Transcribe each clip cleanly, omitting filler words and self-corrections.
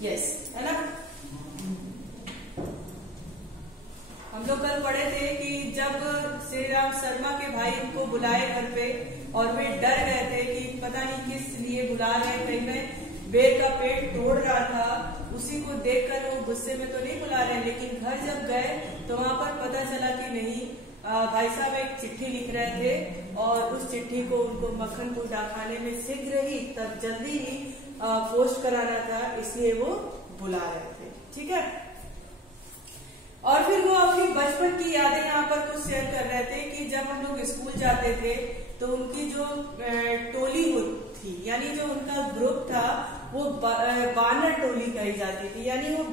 Yes, है ना। हम लोग कल पढ़े थे कि जब श्री राम शर्मा के भाई उनको बुलाए घर पे और वे डर गए थे कि पता नहीं किस लिए बुला रहे, कहीं में बेर का पेड़ तोड़ रहा था, उसी को देखकर वो गुस्से में तो नहीं बुला रहे, लेकिन घर जब गए तो वहां पर पता चला कि नहीं, भाई साहब एक चिट्ठी लिख रहे थे और उस चिट्ठी को उनको मक्खनपुर डाकखाने में शीघ्र ही तब जल्दी ही पोस्ट कराना था, इसलिए वो बुला रहे थे। ठीक है। और फिर वो अपनी बचपन की यादें यहाँ पर कुछ शेयर कर रहे थे कि जब हम लोग स्कूल जाते थे तो उनकी जो टोली थी, यानी जो उनका ग्रुप था वो बानर टोली कही जाती थी, यानी वो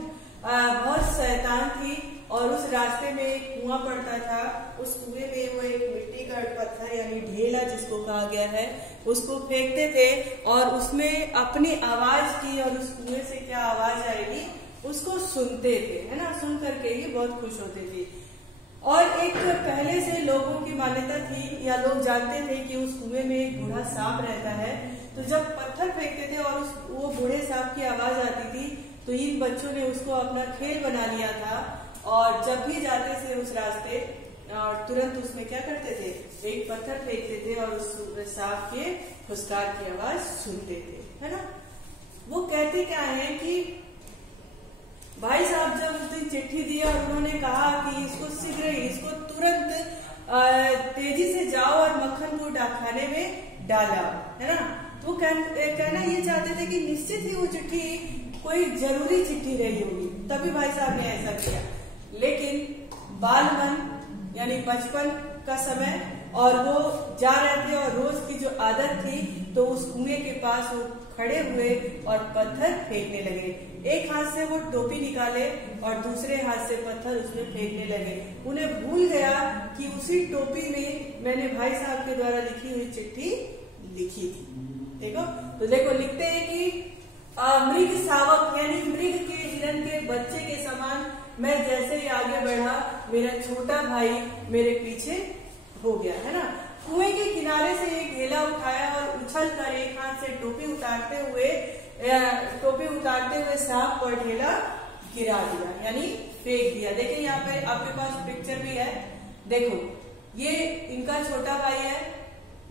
बहुत शैतान थी। और उस रास्ते में एक कुआं पड़ता था, उस कुएं में वो एक मिट्टी का पत्थर यानी ढेला जिसको कहा गया है उसको फेंकते थे और उसमें अपनी आवाज की और उस कुएं से क्या आवाज आएगी उसको सुनते थे, है ना। सुन करके ही बहुत खुश होते थे। और एक पहले से लोगों की मान्यता थी या लोग जानते थे कि उस कुएं में एक बूढ़ा सांप रहता है, तो जब पत्थर फेंकते थे और वो बूढ़े सांप की आवाज आती थी तो इन बच्चों ने उसको अपना खेल बना लिया था और जब भी जाते थे उस रास्ते और तुरंत उसमें क्या करते थे, एक पत्थर फेंकते थे और उस सांप के फुसकार की आवाज सुनते थे, है ना। वो कहते क्या है कि भाई साहब जब उस दिन चिट्ठी दी और उन्होंने कहा कि इसको शीघ्र ही, इसको तुरंत तेजी से जाओ और मक्खनपुर डाकखाने में डाला, है ना। तो कहना ये चाहते थे कि निश्चित ही वो चिट्ठी कोई जरूरी चिट्ठी रही होगी, तभी भाई साहब ने ऐसा किया। लेकिन बालमन यानी बचपन का समय और वो जा रहे थे और रोज की जो आदत थी तो उस कुएं के पास वो खड़े हुए और पत्थर फेंकने लगे। एक हाथ से वो टोपी निकाले और दूसरे हाथ से पत्थर उसमें फेंकने लगे। उन्हें भूल गया कि उसी टोपी में मैंने भाई साहब के द्वारा लिखी हुई चिट्ठी लिखी थी। देखो तो देखो लिखते हैं कि मृग शावक यानी मृग के हिरण के बच्चे के समान मैं जैसे ही आगे बढ़ा मेरा छोटा भाई मेरे पीछे हो गया, है ना। कुएं के किनारे से एक ढेला उठाया और उछल कर एक हाथ से टोपी उतारते हुए सांप पर ढेला गिरा दिया यानी फेंक दिया। देखिए यहाँ पे आपके पास पिक्चर भी है, देखो ये इनका छोटा भाई है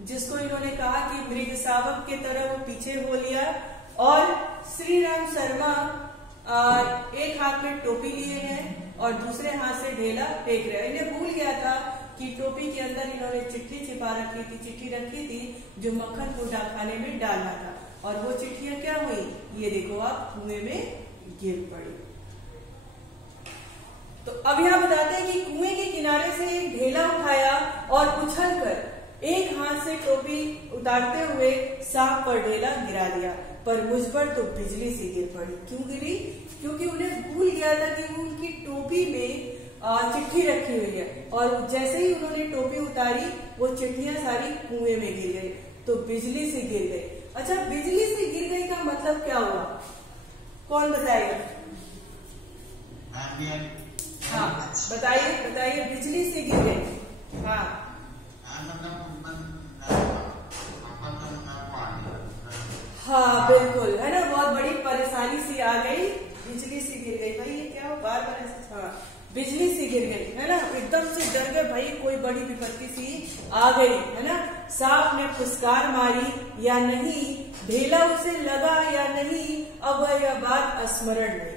जिसको इन्होंने कहा कि मृग शावक की तरह वो पीछे हो लिया और श्री राम शर्मा एक हाथ में टोपी लिए हैं और दूसरे हाथ से ढेला फेंक रहे हैं। इन्हें भूल गया था कि टोपी के अंदर इन्होंने चिट्ठी छिपा रखी थी, चिट्ठी रखी थी जो मक्खनपुर डाकखाने में डालना था और वो चिट्ठियां क्या हुई, ये देखो आप कुएं में गिर पड़ी। तो अब यहाँ बताते हैं कि कुएं के किनारे से एक ढेला उठाया और उछलकर एक हाथ से टोपी उतारते हुए सांप पर ढेला गिरा दिया, पर मुझ पर तो बिजली से गिर पड़ी। क्यों गिरी? क्योंकि उन्हें भूल गया था कि उनकी टोपी में चिट्ठी रखी हुई है और जैसे ही उन्होंने टोपी उतारी वो चिट्ठियां सारी कुएं में गिर गई, तो बिजली से गिर गई। अच्छा, बिजली से गिर गई का मतलब क्या हुआ, कौन बताएगा? हाँ बताइए बिजली से गिर गई। हाँ हाँ बिल्कुल, है ना, बहुत बड़ी परेशानी सी आ गई, बिजली से गिर गई। भाई ये क्या हो, बार बार ऐसे, हाँ बिजली से गिर गई, है ना, एकदम से डर गए भाई, कोई बड़ी विपत्ति सी आ गई, है ना। सांप ने फुसकार मारी या नहीं, ढेला उसे लगा या नहीं, अब यह बात स्मरण नहीं।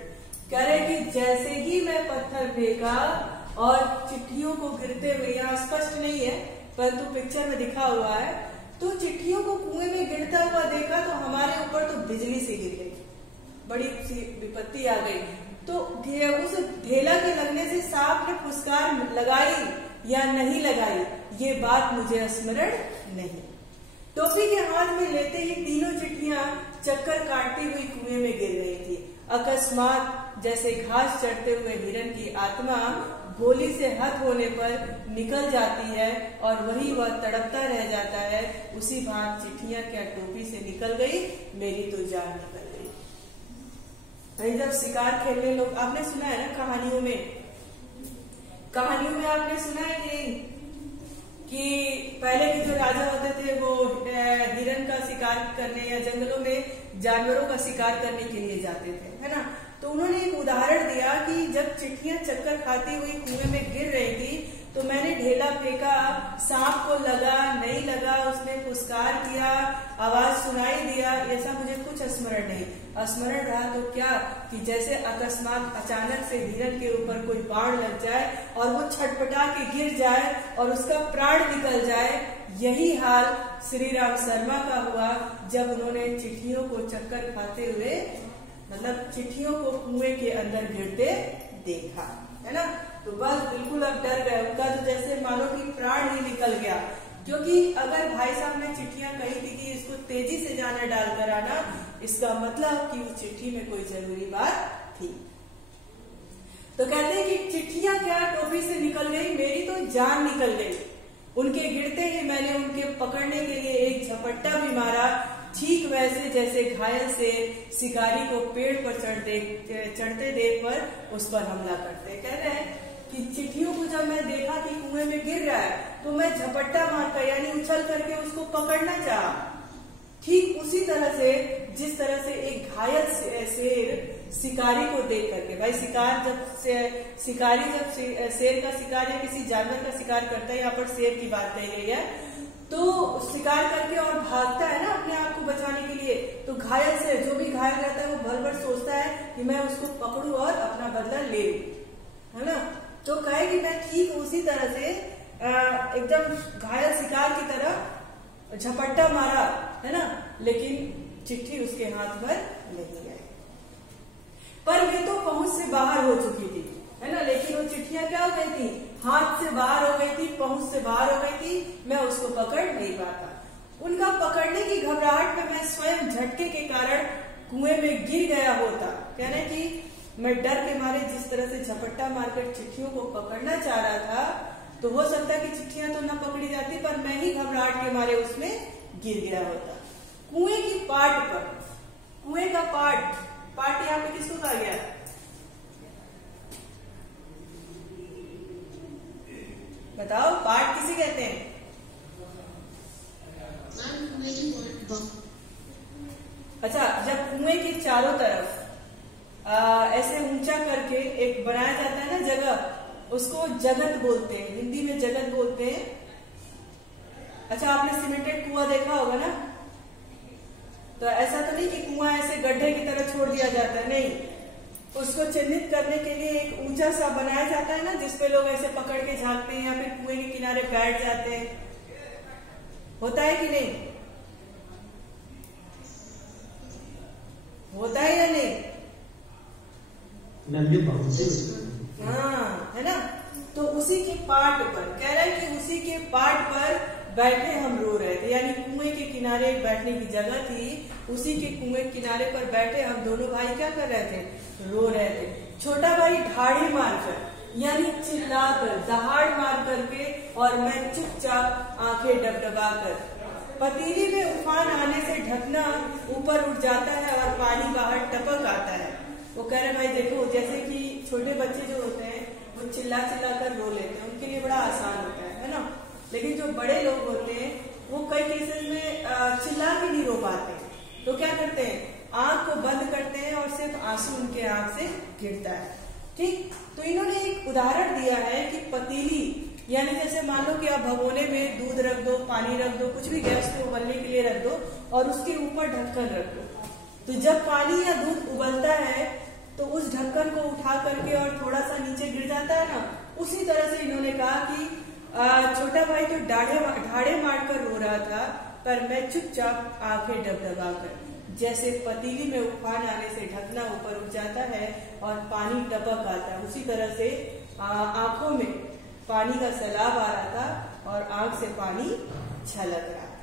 कह रहे कि जैसे ही मैं पत्थर फेंका और चिट्ठियों को गिरते हुए, यहाँ स्पष्ट नहीं है परंतु पिक्चर में दिखा हुआ है, तो चिट्ठियों को कुएं में गिरता हुआ देखा तो हमारे ऊपर तो बिजली से गिर गई, बड़ी सी विपत्ति आ गई। तो उस ढेला के लगने से सांप ने फुसकार लगाई या नहीं लगाई, ये बात मुझे स्मरण नहीं। टोपी के हाथ में लेते ही तीनों चिट्ठियां चक्कर काटती हुई कुएं में गिर रही थी। अकस्मात जैसे घास चढ़ते हुए हिरन की आत्मा गोली से हत होने पर निकल जाती है और वही वह तड़पता रह जाता है, उसी भांति चिट्ठियां क्या टोपी से निकल गई, मेरी तो जान निकल गई। भाई जब शिकार खेलने लोग, आपने सुना है ना कहानियों में आपने सुना है कि कि पहले के जो राजा होते थे वो हिरण का शिकार करने या जंगलों में जानवरों का शिकार करने के लिए जाते थे, है ना। तो उन्होंने एक उदाहरण दिया कि जब चिट्ठियां चक्कर खाती हुई कुएं में गिर रही थी तो मैंने ढेला फेंका, सांप को लगा नहीं लगा, उसने फुसकार किया, आवाज सुनाई दिया, ऐसा मुझे कुछ स्मरण नहीं। स्मरण रहा तो क्या कि जैसे अकस्मात अचानक से हिरण के ऊपर कोई बाण लग जाए और वो छटपटा के गिर जाए और उसका प्राण निकल जाए। यही हाल श्री राम शर्मा का हुआ जब उन्होंने चिट्ठियों को चक्कर खाते हुए, मतलब चिट्ठियों को कुएं के अंदर गिरते देखा, है ना। तो बस बिल्कुल अब डर गए, उनका तो जैसे मानो कि प्राण ही निकल गया। क्योंकि अगर भाई साहब ने चिट्ठियां कही थी कि इसको तेजी से जाना डालकर आना, इसका मतलब कि उस चिट्ठी में कोई जरूरी बात थी। तो कहते हैं कि चिट्ठियां क्या टोपी से निकल गई, मेरी तो जान निकल गई। उनके गिरते ही मैंने उनके पकड़ने के लिए एक झपट्टा भी मारा, ठीक वैसे जैसे घायल से शिकारी को पेड़ पर चढ़ते देख पर उस पर हमला करते। कह रहे हैं कि चिट्ठियों को जब मैं देखा कि कुएं में गिर रहा है तो मैं झपट्टा मारकर यानी उछल करके उसको पकड़ना चाहा, ठीक उसी तरह से जिस तरह से एक घायल शेर शिकारी को देख करके, भाई शिकारी जब शेर का शिकार या किसी जानवर का शिकार करता है, यहाँ पर शेर की बात कही गई है, तो शिकार करके और भागता है ना अपने आप को बचाने के लिए, तो घायल से जो भी घायल रहता है वो भर भर सोचता है कि मैं उसको पकड़ूं और अपना बदला ले लूं, है ना। तो कहे कि मैं ठीक उसी तरह से एकदम घायल शिकार की तरह झपट्टा मारा, है ना, लेकिन चिट्ठी उसके हाथ पर नहीं आई। पर वे तो पहुंच से बाहर हो चुकी थी, है ना, लेकिन वो चिट्ठियां क्या हो गई थी, हाथ से बाहर हो गई थी, पहुंच से बाहर हो गई थी, मैं उसको पकड़ नहीं पाता। उनका पकड़ने की घबराहट में मैं स्वयं झटके के कारण कुएं में गिर गया होता। कहने की मैं डर के मारे जिस तरह से झपट्टा मारकर चिट्ठियों को पकड़ना चाह रहा था, तो हो सकता है कि चिट्ठियां तो न पकड़ी जाती, पर मैं ही घबराहट के मारे उसमें गिर गया होता। कुएं की पाट पर, कुएं का पाट यहाँ पे किसको कहा गया, बताओ, पाट किसे कहते हैं? अच्छा, जब कुएं के चारों तरफ ऐसे ऊंचा करके एक बनाया जाता है ना जगह, उसको जगत बोलते हैं, हिंदी में जगत बोलते हैं। अच्छा, आपने सीमेंटेड कुआं देखा होगा ना, तो ऐसा तो नहीं कि कुआं ऐसे गड्ढे की तरह छोड़ दिया जाता है, नहीं, उसको चिन्हित करने के लिए एक ऊंचा सा बनाया जाता है ना, जिसपे लोग ऐसे पकड़ के झांकते हैं या फिर कुएं के किनारे बैठ जाते हैं, होता है कि नहीं, होता है या नहीं? हाँ, है ना। तो उसी के पाट पर कह रहा है कि उसी के पाट पर बैठे हम रो रहे थे, यानी कुएं के किनारे बैठने की जगह थी, उसी के कुएं किनारे पर बैठे हम दोनों भाई क्या कर रहे थे, रो रहे थे। छोटा भाई ढाड़ी मारकर यानी चिल्लाकर, दहाड़ मार करके, और मैं चुपचाप आंखें डबडबाकर। पतीली में उफान आने से ढकना ऊपर उठ जाता है और पानी बाहर टपक आता है। वो कह रहे भाई देखो, जैसे कि छोटे बच्चे जो होते हैं वो चिल्ला चिल्ला कर रो लेते हैं, उनके लिए बड़ा आसान होता है ना, लेकिन जो बड़े लोग होते हैं वो कई केसेस में चिल्ला के नहीं रो पाते, तो क्या करते हैं, आंख को बंद करते हैं और सिर्फ आंसू उनके आंख से गिरता है। ठीक, तो इन्होंने एक उदाहरण दिया है कि पतीली यानी जैसे मान लो कि आप भगोने में दूध रख दो, पानी रख दो, कुछ भी गैस को उबलने के लिए रख दो और उसके ऊपर ढक्कन रख दो, तो जब पानी या दूध उबलता है तो उस ढक्कन को उठा करके और थोड़ा सा नीचे गिर जाता है ना, उसी तरह से इन्होंने कहा कि छोटा भाई तो ढाड़े मारकर रो रहा था, पर मैं चुपचाप आंखें डबडबाकर, जैसे पतीली में उफान आने से ढकना ऊपर उठ जाता है और पानी टपक आता है, उसी तरह से आंखों में पानी का सैलाब आ रहा था और आंख से पानी छलक रहा था।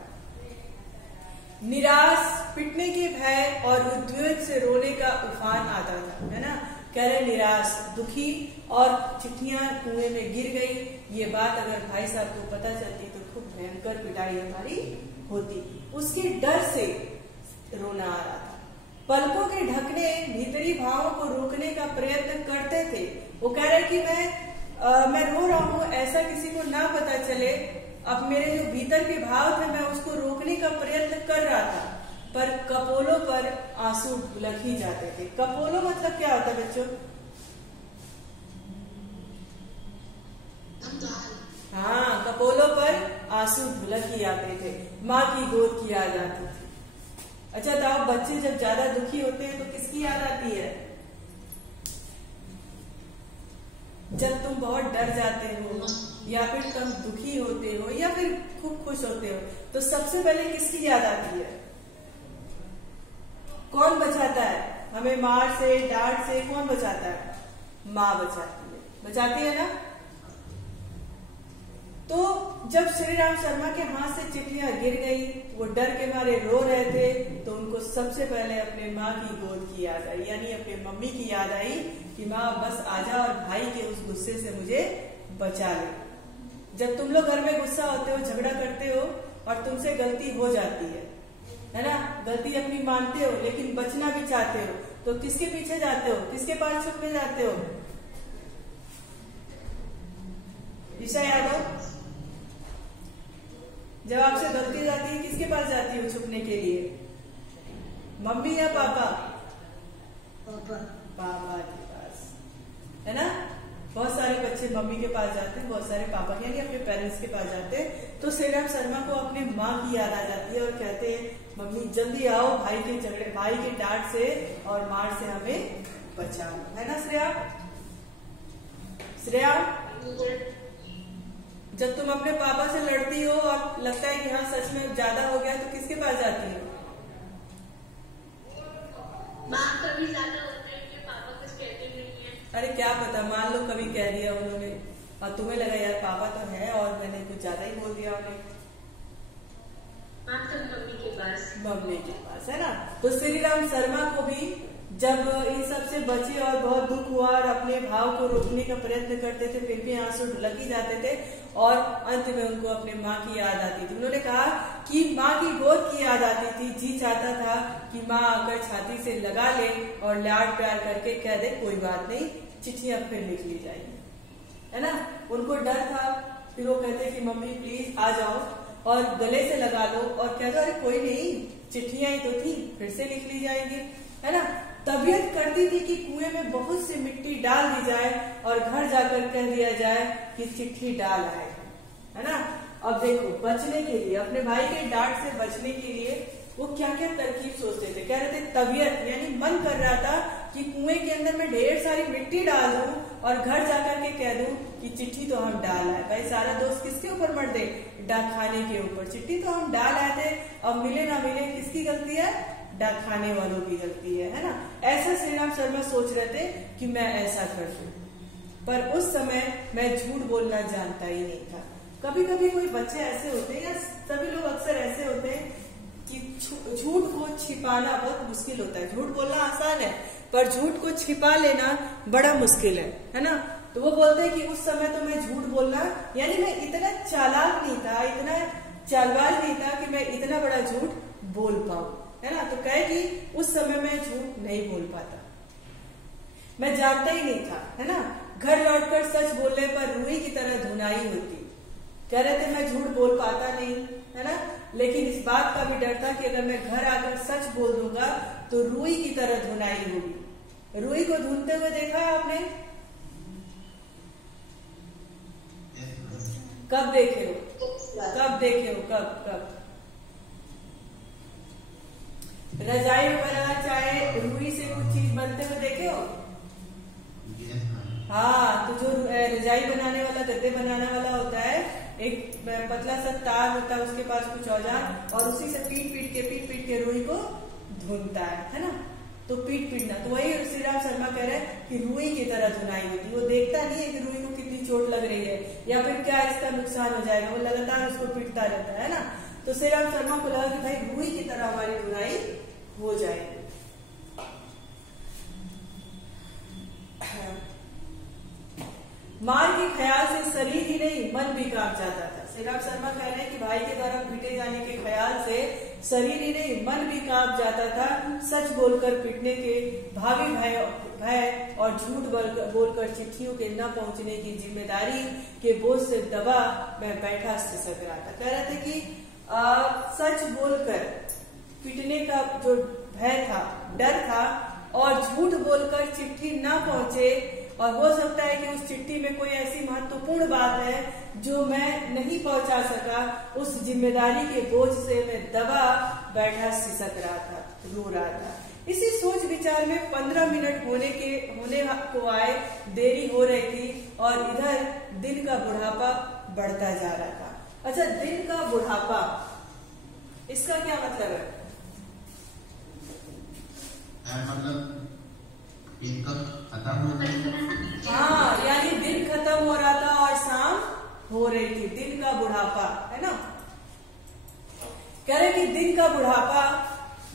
निराश, पिटने के भय और उद्वेग से रोने का उफान आता था, है ना। कह रहे निराश, दुखी, और चिट्ठियां कुएं में गिर गई। ये बात अगर भाई साहब को पता चलती तो खूब भयंकर पिटाई हमारी होती। उसके डर से रोना आ रहा था। पलकों के ढकने भीतरी भावों को रोकने का प्रयत्न करते थे। वो कह रहे कि मैं रो रहा हूँ, ऐसा किसी को ना पता चले, अब मेरे जो भीतर के भाव थे मैं उसको रोकने का प्रयत्न कर रहा था, पर कपोलों पर आंसू ढुलक ही जाते थे। कपोलों मतलब क्या होता है बच्चों? हाँ, कपोलों पर आंसू ढुलक ही आते थे, माँ की गोद की याद आती थी। अच्छा, तो आप बच्चे जब ज्यादा दुखी होते हैं तो किसकी याद आती है? जब तुम बहुत डर जाते हो या फिर तुम दुखी होते हो या फिर खूब खुश होते हो तो सबसे पहले किसकी याद आती है? कौन बचाता है हमें मार से, डांट से? कौन बचाता है? माँ बचाती है ना। तो जब श्री राम शर्मा के हाथ से चिट्ठियां गिर गई, वो डर के मारे रो रहे थे, तो उनको सबसे पहले अपने माँ की गोद की याद आई, यानी अपने मम्मी की याद आई कि माँ बस आजा और भाई के उस गुस्से से मुझे बचा ले। जब तुम लोग घर में गुस्सा होते हो, झगड़ा करते हो और तुमसे गलती हो जाती है ना, गलती अपनी मानते हो लेकिन बचना भी चाहते हो, तो किसके पीछे जाते हो? किसके पास छुपने जाते हो? ईशा यादव, जब आपसे गलती हो जाती है किसके पास जाती हो छुपने के लिए? मम्मी या पापा? पापा के पास, है ना। बहुत सारे बच्चे मम्मी के पास जाते हैं, बहुत सारे पापा यानी अपने पेरेंट्स के पास जाते हैं। तो श्री राम शर्मा को अपने माँ की याद आ जाती है और कहते हैं मम्मी जल्दी आओ, भाई के झगड़े, भाई के डांट से और मार से हमें बचाओ, है ना श्रेया? जब तुम अपने पापा से लड़ती हो और लगता है कि हाँ सच में ज्यादा हो गया, तो किसके पास जाती हो? माँ कभी ज्यादा होता है कि पापा कुछ कहते नहीं है। अरे क्या पता, मान लो कभी कह दिया उन्होंने और तुम्हें लगा यार पापा तो है और मैंने कुछ ज्यादा ही बोल दिया उन्हें। तो मम्मी के पास, है ना। तो श्री राम शर्मा को भी जब इन सब से बचे और बहुत दुख हुआ और अपने भाव को रोकने का प्रयत्न करते थे, फिर भी आंसू ढुलक ही जाते थे और अंत में उनको अपने माँ की याद आती थी। उन्होंने कहा कि माँ की गोद की याद आती थी, जी चाहता था कि माँ आकर छाती से लगा ले और लाड प्यार करके कह दे कोई बात नहीं, चिट्ठियां फिर लिख ली जाएगी, है ना। उनको डर था, फिर वो कहते कि मम्मी प्लीज आ जाओ और गले से लगा लो और कह दो अरे कोई नहीं, चिट्ठियां ही तो थी, फिर से लिख ली जाएंगी, है ना। तबीयत करती थी कि कुएं में बहुत सी मिट्टी डाल दी जाए और घर जाकर कह दिया जाए कि चिट्ठी डाल आए, है ना। अब देखो, बचने के लिए, अपने भाई के डांट से बचने के लिए वो क्या क्या तरकीब सोचते थे। कह रहे थे तबीयत यानी मन कर रहा था कि कुएं के अंदर मैं ढेर सारी मिट्टी डाल दूं और घर जाकर के कह दूं कि चिट्ठी तो हम डाल आए। भाई सारा दोस्त किसके ऊपर मर दे? डाकखाने के ऊपर। चिट्ठी तो हम डाल आए थे, अब मिले ना मिले किसकी गलती है? डाकखाने वालों की गलती है ना। ऐसा श्री राम शर्मा सोच रहे थे कि मैं ऐसा कर दूं, पर उस समय मैं झूठ बोलना जानता ही नहीं था। कभी कभी कोई बच्चे ऐसे होते हैं या सभी लोग अक्सर ऐसे होते हैं कि झूठ को छिपाना बहुत मुश्किल होता है। झूठ बोलना आसान है पर झूठ को छिपा लेना बड़ा मुश्किल है ना। तो वो बोलते हैं कि उस समय तो मैं झूठ बोलना, यानी मैं इतना चालाक नहीं था, इतना चालबाज नहीं था कि मैं इतना बड़ा झूठ बोल पाऊं, है ना। तो कहे कि उस समय मैं झूठ नहीं बोल पाता, मैं जानता ही नहीं था, है ना। घर लौटकर सच बोलने पर रुई की तरह धुनाई होती। कह रहे थे मैं झूठ बोल पाता नहीं, है ना, लेकिन इस बात का भी डर था कि अगर मैं घर आकर सच बोल दूंगा तो रुई की तरह धुनाई होगी। रुई को धुनते हुए देखा है आपने? कब देखे हो? कब देखे हो? कब? रजाई वगैरह चाहे रुई से कुछ चीज बनते हुए देखे हो? हाँ, तो जो रजाई बनाने वाला, गद्दे बनाने वाला होता है, एक पतला सा तार होता है, उसके पास कुछ औजार, और उसी से पीट के रुई को धुनता है ना। तो पीटना, तो वही श्री राम शर्मा कह रहे हैं कि रुई की तरह धुनाई होती। वो देखता नहीं है कि रुई को कितनी चोट लग रही है या फिर क्या इसका नुकसान हो जाएगा, वो लगातार उसको पीटता रहता है ना। तो श्री राम शर्मा को लगा कि भाई रुई की तरह हमारी धुनाई हो जाएगी। मार के ख्याल से शरीर ही नहीं मन भी कांप जाता था। श्री राम शर्मा कह रहे हैं कि भाई के द्वारा पीटे जाने के ख्याल से शरीर ही नहीं मन भी कांप जाता था। सच बोलकर पिटने के भावी भय और झूठ बोलकर चिट्ठियों के न पहुंचने की जिम्मेदारी के बोझ से दबा मैं बैठा सिसक रहा था। कह रहे थे कि सच बोलकर पिटने का जो भय था, डर था, और झूठ बोलकर चिट्ठी ना पहुंचे, और हो सकता है कि उस चिट्ठी में कोई ऐसी महत्वपूर्ण बात है जो मैं नहीं पहुंचा सका, उस जिम्मेदारी के बोझ से मैं दबा बैठा सिसक रहा था, रो रहा था। इसी सोच विचार में 15 मिनट होने को आए देरी हो रही थी, और इधर दिन का बुढ़ापा बढ़ता जा रहा था। अच्छा, दिन का बुढ़ापा, इसका क्या मतलब है? मतलब दिन का खत्म हो गया। हाँ, यानी दिन खत्म हो रहा था और शाम हो रही थी, दिन का बुढ़ापा, है ना। कह रहे कि दिन का बुढ़ापा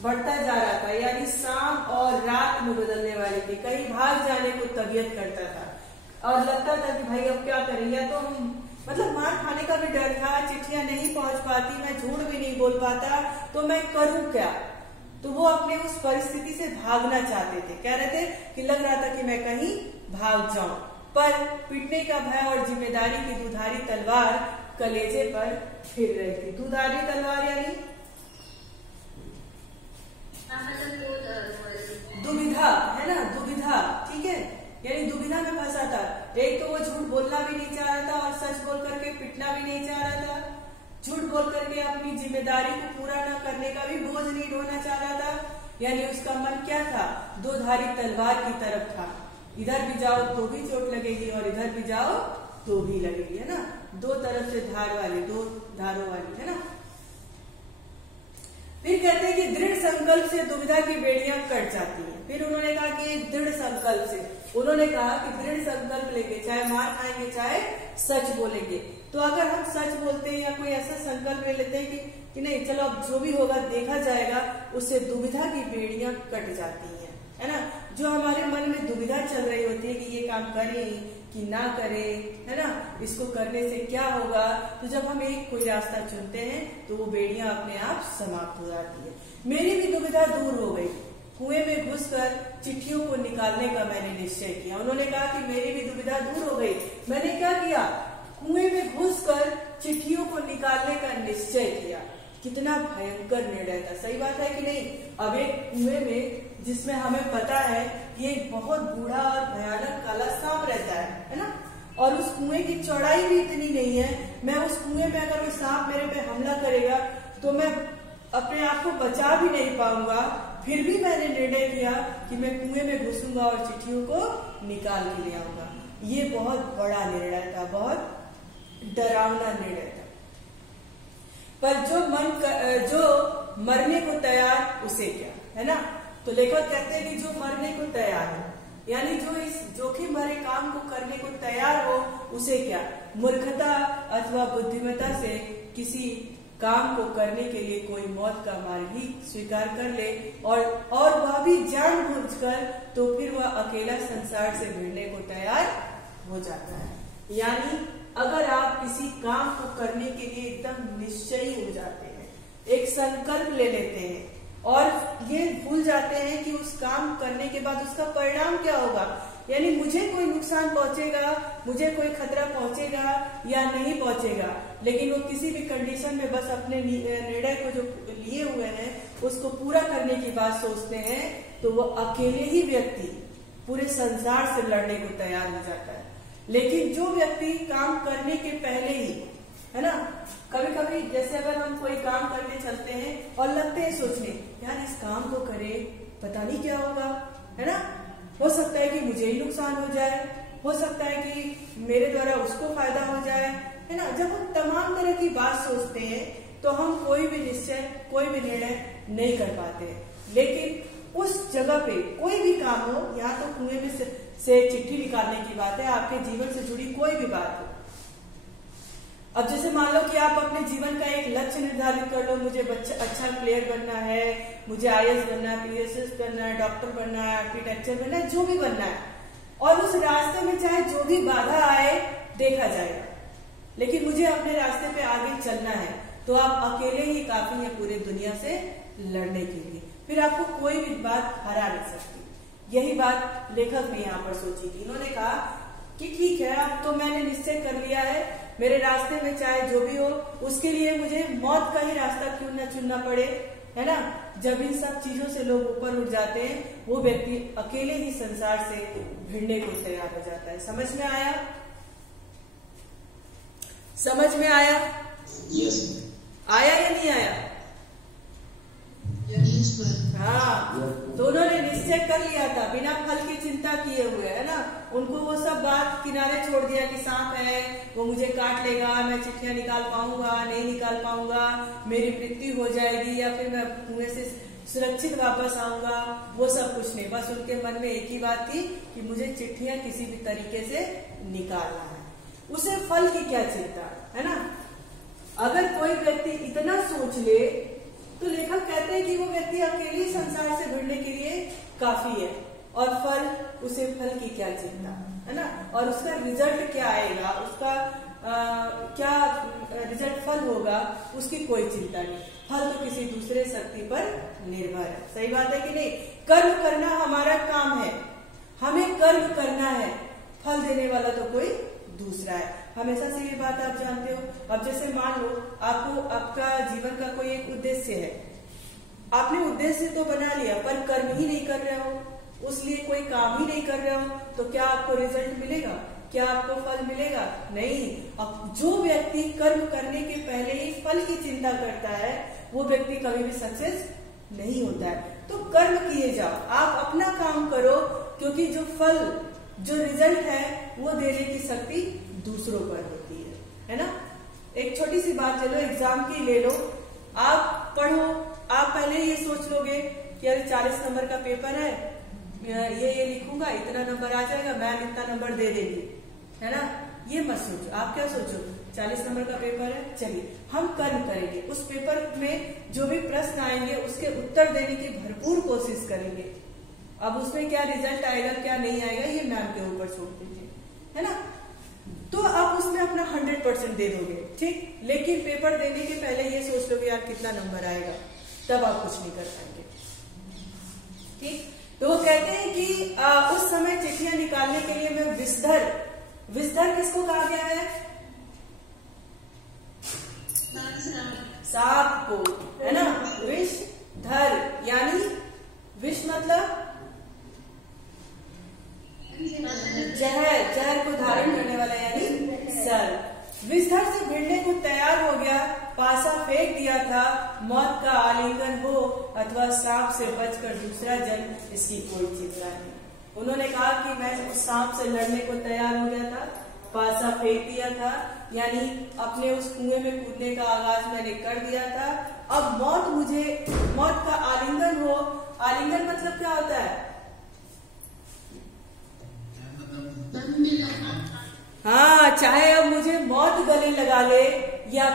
बढ़ता जा रहा था, यानी शाम और रात में बदलने वाली थी। कहीं भाग जाने को तबीयत करता था और लगता था कि भाई अब क्या करें, या तो हम मतलब मार खाने का भी डर था, चिट्ठियां नहीं पहुंच पाती, मैं झूठ भी नहीं बोल पाता, तो मैं करूं क्या। तो वो अपने उस परिस्थिति से भागना चाहते थे। कह रहे थे कि लग रहा था कि मैं कहीं भाग जाऊं, पर पिटने का भय और जिम्मेदारी की दुधारी तलवार कलेजे पर फिर रही थी। दुधारी तलवार यानी दुविधा, है ना, दुविधा, ठीक है, यानी दुविधा में फंसा था। एक तो वो झूठ बोलना भी नहीं चाह रहा था और सच बोल करके पिटना भी नहीं चाह रहा था, झूठ बोल करके अपनी जिम्मेदारी को पूरा न करने का भी बोझ नहीं ढोना चाह रहा था। यानी उसका मन क्या था? दो धारी तलवार की तरफ था। इधर भी जाओ तो भी चोट लगेगी और इधर भी जाओ तो भी लगेगी, है ना। दो तरफ से धार वाली, दो धारों वाली, है ना। फिर कहते हैं कि दृढ़ संकल्प से दुविधा की बेड़ियां कट जाती हैं। फिर उन्होंने कहा कि दृढ़ संकल्प से, उन्होंने कहा कि दृढ़ संकल्प लेंगे, चाहे मार खाएंगे चाहे सच बोलेंगे। तो अगर हम सच बोलते हैं या कोई ऐसा संकल्प ले लेते हैं कि नहीं चलो अब जो भी होगा देखा जाएगा, उससे दुविधा की बेड़ियां कट जाती हैं, है ना। जो हमारे मन में दुविधा चल रही होती है कि ये काम करें कि ना करें, है ना, इसको करने से क्या होगा, तो जब हम एक कोई रास्ता चुनते हैं तो वो बेड़ियां अपने आप समाप्त हो जाती है। मेरी भी दुविधा दूर हो गई। कुएं में घुसकर चिट्ठियों को निकालने का मैंने निश्चय किया। उन्होंने कहा कि मेरी भी दुविधा दूर हो गई। मैंने क्या किया? कुएं में घुसकर चिट्ठियों को निकालने का निश्चय किया। कितना भयंकर निर्णय था, सही बात है कि नहीं। अब एक कुएं में जिसमें हमें पता है ये बहुत बूढ़ा और भयानक काला सांप रहता है ना, और उस कुएं की चौड़ाई भी इतनी नहीं है। मैं उस कुएं में अगर कोई सांप मेरे पे हमला करेगा तो मैं अपने आप को बचा भी नहीं पाऊंगा। फिर भी मैंने निर्णय किया कि मैं कुएं में घुसूंगा और चिट्ठियों को निकाल के ले आऊंगा। ये बहुत बड़ा निर्णय था, बहुत डरावना निर्णय था। पर जो मरने को तैयार उसे क्या, है ना। तो लेखक कहते हैं कि जो मरने को तैयार हो, यानी जो इस जोखिम भरे काम को करने को तैयार हो उसे क्या। मूर्खता अथवा बुद्धिमत्ता से किसी काम को करने के लिए कोई मौत का मार्ग ही स्वीकार कर ले और वह भी जानबूझकर, तो फिर वह अकेला संसार से भिड़ने को तैयार हो जाता है। यानी अगर आप किसी काम को करने के लिए एकदम निश्चयी हो जाते हैं, एक संकल्प ले लेते हैं और ये भूल जाते हैं कि उस काम करने के बाद उसका परिणाम क्या होगा, यानी मुझे कोई नुकसान पहुंचेगा, मुझे कोई खतरा पहुंचेगा या नहीं पहुंचेगा, लेकिन वो किसी भी कंडीशन में बस अपने निर्णय को जो लिए हुए हैं उसको पूरा करने की बात सोचते हैं, तो वो अकेले ही व्यक्ति पूरे संसार से लड़ने को तैयार हो जाता है। लेकिन जो व्यक्ति काम करने के पहले ही, है ना, कभी कभी जैसे अगर हम कोई काम करने चलते हैं और लगते हैं सोचने, यार इस काम को करें पता नहीं क्या होगा, है ना, हो सकता है कि मुझे ही नुकसान हो जाए, हो सकता है कि मेरे द्वारा उसको फायदा हो जाए, है ना। जब हम तमाम तरह की बात सोचते हैं तो हम कोई भी निश्चय, कोई भी निर्णय नहीं कर पाते। लेकिन उस जगह पे कोई भी काम हो, यहाँ तो कुएं में से चिट्ठी निकालने की बात है, आपके जीवन से जुड़ी कोई भी बात हो। अब जैसे मान लो कि आप अपने जीवन का एक लक्ष्य निर्धारित कर लो, मुझे अच्छा प्लेयर बनना है, मुझे IAS बनना है, PSS बनना है, डॉक्टर बनना है, आर्किटेक्चर बनना है, जो भी बनना है, और उस रास्ते में चाहे जो भी बाधा आए देखा जाएगा, लेकिन मुझे अपने रास्ते पे आगे चलना है। तो आप अकेले ही काफी हैं पूरे दुनिया से लड़ने के लिए, फिर आपको कोई भी बात हरा नहीं सकती। यही बात लेखक ने यहाँ पर सोची थी। इन्होंने कहा कि ठीक है, अब तो मैंने निश्चय कर लिया है, मेरे रास्ते में चाहे जो भी हो, उसके लिए मुझे मौत का ही रास्ता क्यों न चुनना पड़े, है ना। जब इन सब चीजों से लोग ऊपर उठ जाते हैं, वो व्यक्ति अकेले ही संसार से भिड़ने को तैयार हो जाता है। समझ में आया? समझ में आया? यस। आया या नहीं आया? हाँ, तो उन्होंने निश्चय कर लिया था बिना फल की चिंता किए हुए, है ना। उनको वो सब बात किनारे छोड़ दिया कि सांप है, वो मुझे काट लेगा, मैं चिट्ठियां निकाल पाऊंगा नहीं निकाल पाऊंगा, मेरी मृत्यु हो जाएगी, या फिर मैं कुएं से सुरक्षित वापस आऊंगा, वो सब कुछ नहीं। बस उनके मन में एक ही बात थी कि मुझे चिट्ठियां किसी भी तरीके से निकालना है। उसे फल की क्या चिंता, है ना। अगर कोई व्यक्ति इतना सोच ले तो लेखक कहते हैं कि वो व्यक्ति अकेले संसार से भिड़ने के लिए काफी है, और फल, उसे फल की क्या चिंता, है ना। और उसका रिजल्ट क्या आएगा, उसका क्या रिजल्ट फल होगा, उसकी कोई चिंता नहीं। फल तो किसी दूसरे शक्ति पर निर्भर है। सही बात है कि नहीं? कर्म करना हमारा काम है, हमें कर्म करना है, फल देने वाला तो कोई दूसरा है। हमेशा से ये बात आप जानते हो। अब जैसे मान लो आपको आपका जीवन का कोई एक उद्देश्य है, आपने उद्देश्य तो बना लिया पर कर्म ही नहीं कर रहे हो, उसलिए कोई काम ही नहीं कर रहे हो, तो क्या आपको रिजल्ट मिलेगा? क्या आपको फल मिलेगा? नहीं। अब जो व्यक्ति कर्म करने के पहले ही फल की चिंता करता है, वो व्यक्ति कभी भी सक्सेस नहीं होता है। तो कर्म किए जाओ, आप अपना काम करो, क्योंकि जो फल, जो रिजल्ट है, वो देने की शक्ति दूसरों पर होती है ना। एक छोटी सी बात चलो एग्जाम की ले लो। आप पढ़ो, आप पहले ये सोच लोगे कि अरे 40 नंबर का पेपर है, ये लिखूंगा, इतना नंबर आ जाएगा, मैम इतना नंबर दे देगी, है ना। ये मत सोचो। आप क्या सोचो, 40 नंबर का पेपर है, चलिए हम कर्म करेंगे, उस पेपर में जो भी प्रश्न आएंगे उसके उत्तर देने की भरपूर कोशिश करेंगे। अब उसमें क्या रिजल्ट आएगा क्या नहीं आएगा, ये मैम के ऊपर छोड़ दीजिए, है ना। तो आप उसमें अपना 100% दे दोगे, ठीक। लेकिन पेपर देने के पहले ये सोच लोगे यार कितना नंबर आएगा, तब आप कुछ नहीं कर पाएंगे, ठीक। तो वो कहते हैं कि उस समय चिट्ठियां निकालने के लिए मैं विषधर, विषधर किसको कहा गया है? सांप को, है ना। विषधर यानी विष मतलब जहर, जहर को धारण करने वाला यानी सर्प। विषधर से भिड़ने को तैयार हो गया, पासा फेंक दिया था, मौत का आलिंगन हो अथवा सांप से बचकर दूसरा जन्म, इसकी कोई चिंता नहीं। उन्होंने कहा कि मैं उस सांप से लड़ने को तैयार हो गया था, पासा फेंक दिया था, यानी अपने उस कुएं में कूदने का आगाज मैंने कर दिया था। अब मौत मुझे, मौत का आलिंगन हो, आलिंगन मतलब क्या होता है? हाँ, चाहे अब मुझे मौत गले लगा ले या